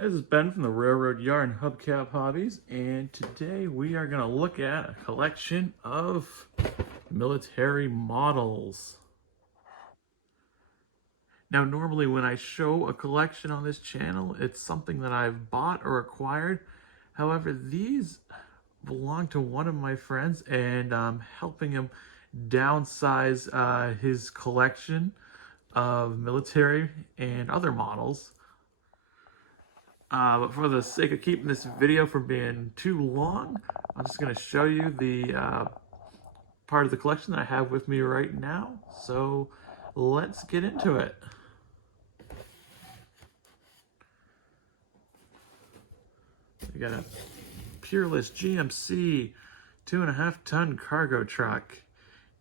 This is Ben from the Railroad Yard and Hubcap Hobbies, and today we are going to look at a collection of military models. Now, normally when I show a collection on this channel, it's something that I've bought or acquired. However, these belong to one of my friends, and I'm helping him downsize his collection of military and other models. But for the sake of keeping this video from being too long, I'm just going to show you the part of the collection that I have with me right now. So let's get into it. We got a Peerless GMC 2.5 ton cargo truck.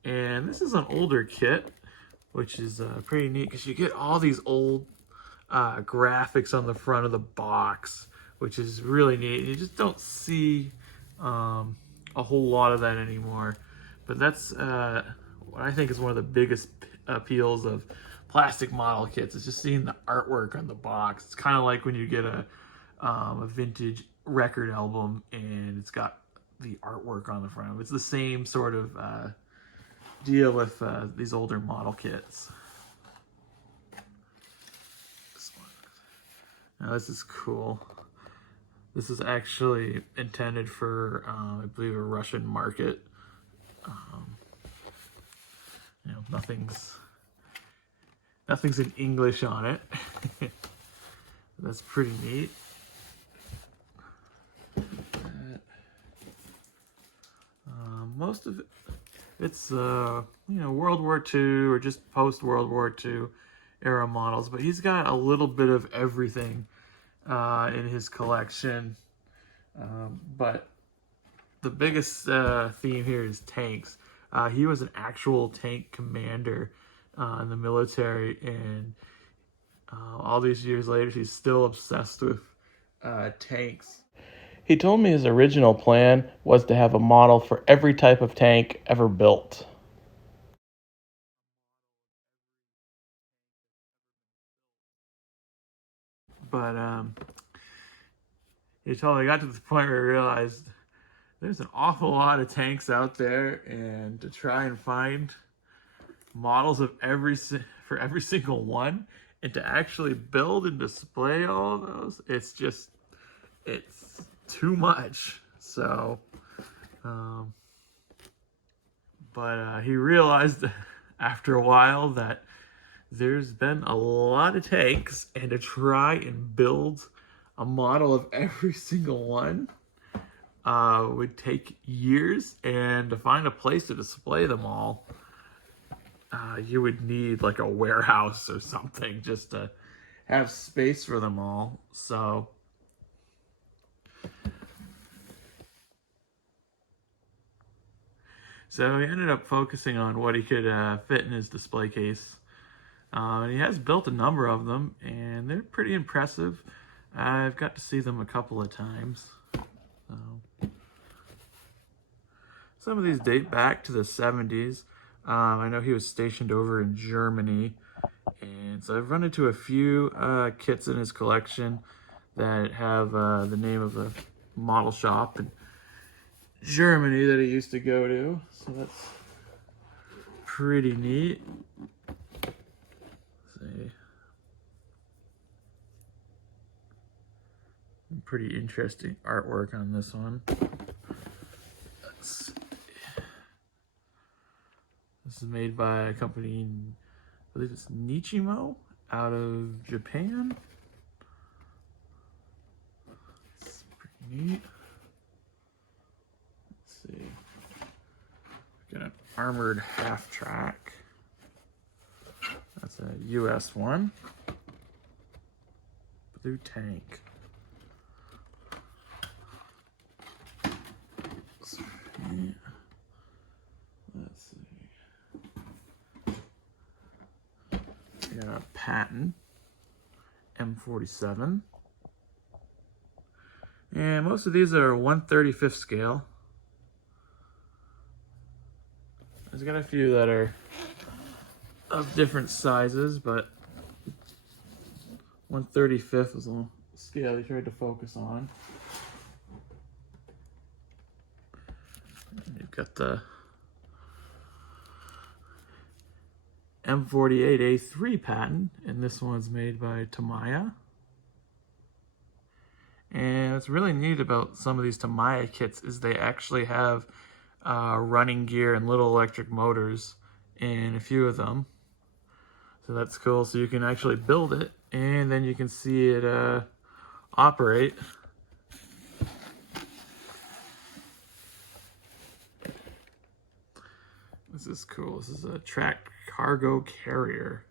And this is an older kit, which is pretty neat because you get all these old graphics on the front of the box, which is really neat. You just don't see a whole lot of that anymore. But that's what I think is one of the biggest appeals of plastic model kits. Is just seeing the artwork on the box. It's kind of like when you get a vintage record album and it's got the artwork on the front. It's the same sort of deal with these older model kits. Now this is cool. This is actually intended for, I believe, a Russian market. You know, nothing's in English on it. That's pretty neat. Most of it's you know, World War II or just post World War II era models, but he's got a little bit of everything in his collection. But the biggest theme here is tanks. He was an actual tank commander in the military, and all these years later, he's still obsessed with tanks. He told me his original plan was to have a model for every type of tank ever built. But he told me I got to the point where I realized there's an awful lot of tanks out there, and to try and find models of for every single one, and to actually build and display all of those, it's too much. So, but he realized after a while that there's been a lot of tanks, and to try and build a model of every single one would take years, and to find a place to display them all, you would need like a warehouse or something just to have space for them all. So he ended up focusing on what he could fit in his display case. And he has built a number of them, and they're pretty impressive. I've got to see them a couple of times. So some of these date back to the 70s. I know he was stationed over in Germany, and so I've run into a few kits in his collection that have the name of the model shop in Germany that he used to go to. So that's pretty neat. Pretty interesting artwork on this one. This is made by a company, I believe it's Nichimo, out of Japan. It's pretty neat. Let's see. Got an armored half track. That's a US one. Blue tank. Let's see. We got a Patton M47. And most of these are 1/35 scale. There's got a few that are of different sizes, but 1/35 is scale he tried to focus on. And you've got the M48A3 patent, and this one's made by Tamiya. And what's really neat about some of these Tamiya kits is they actually have running gear and little electric motors in a few of them. So that's cool. So you can actually build it and then you can see it operate. This is cool. This is a track cargo carrier.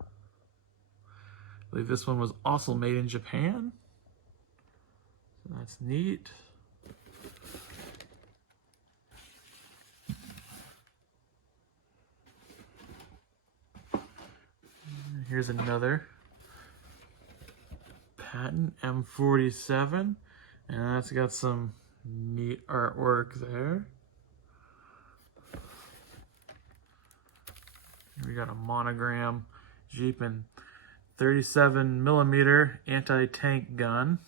I believe this one was also made in Japan. So that's neat. Here's another patent, M47, and that's got some neat artwork there. Here we got a monogram Jeep and 37mm anti-tank gun.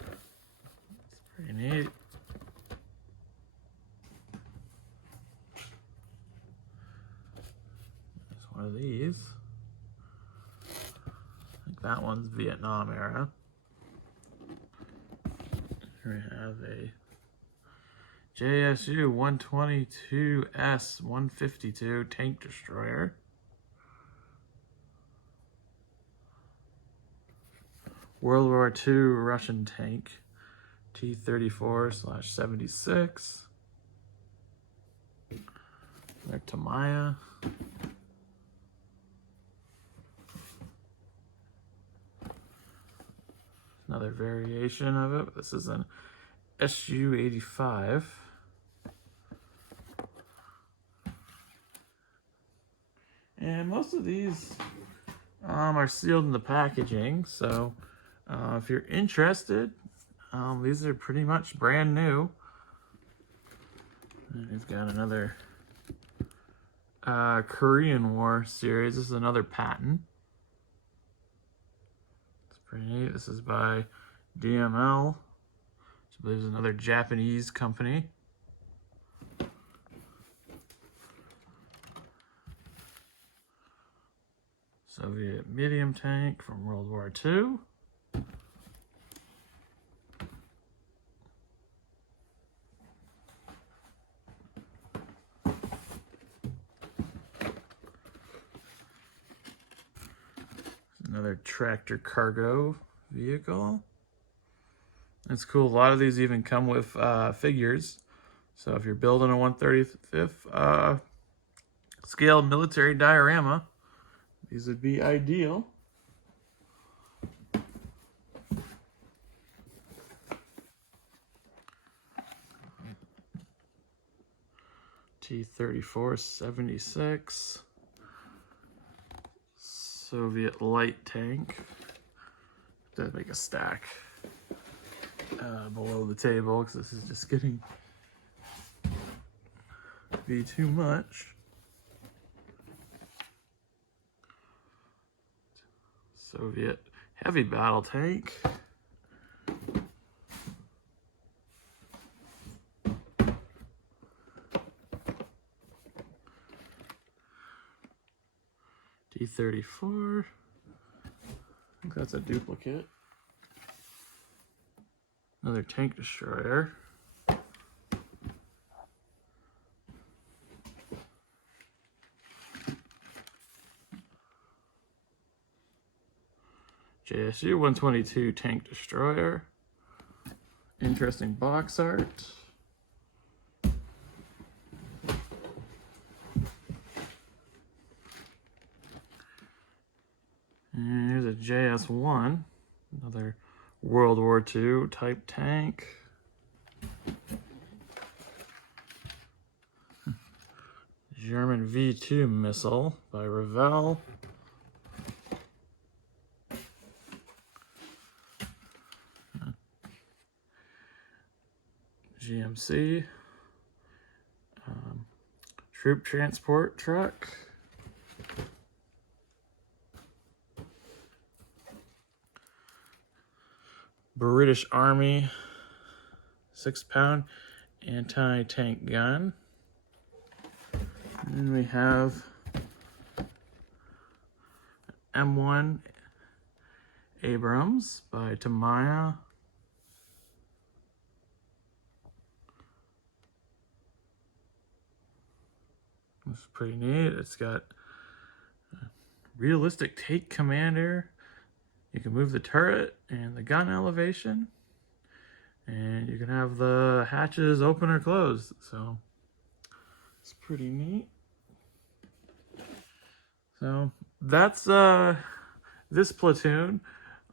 It's pretty neat. There's one of these. I think that one's Vietnam era. Here we have a JSU 122S 152 tank destroyer. World War II Russian tank, T-34/76. They're Tamiya. Another variation of it. This is an SU-85. And most of these are sealed in the packaging, so if you're interested, these are pretty much brand new. And we've got another Korean War series. This is another patent. It's pretty neat. This is by DML, which I believe is another Japanese company. Soviet medium tank from World War II. Another tractor cargo vehicle. It's cool. A lot of these even come with figures. So if you're building a 1/35 scale military diorama, these would be ideal. T-34/76. Soviet light tank. Does make a stack below the table because this is just getting to be too much. Soviet heavy battle tank. T-34. I think that's a duplicate. Another tank destroyer. JSU 122 tank destroyer. Interesting box art. And here's a JS1, another World War II type tank. German V2 missile by Revell. GMC. Troop transport truck. British Army 6-pound anti-tank gun. And we have M1 Abrams by Tamiya. It's pretty neat. It's got a realistic take commander. You can move the turret and the gun elevation. And you can have the hatches open or closed. So it's pretty neat. So that's this platoon.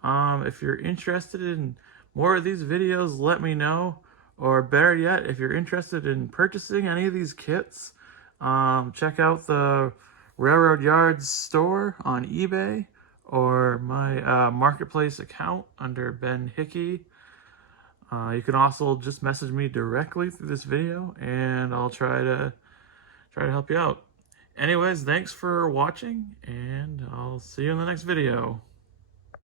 If you're interested in more of these videos, let me know. Or better yet, if you're interested in purchasing any of these kits, check out the Railroad Yards store on eBay or my marketplace account under Ben Hickey. You can also just message me directly through this video, and I'll try to help you out. Anyways, thanks for watching, and I'll see you in the next video.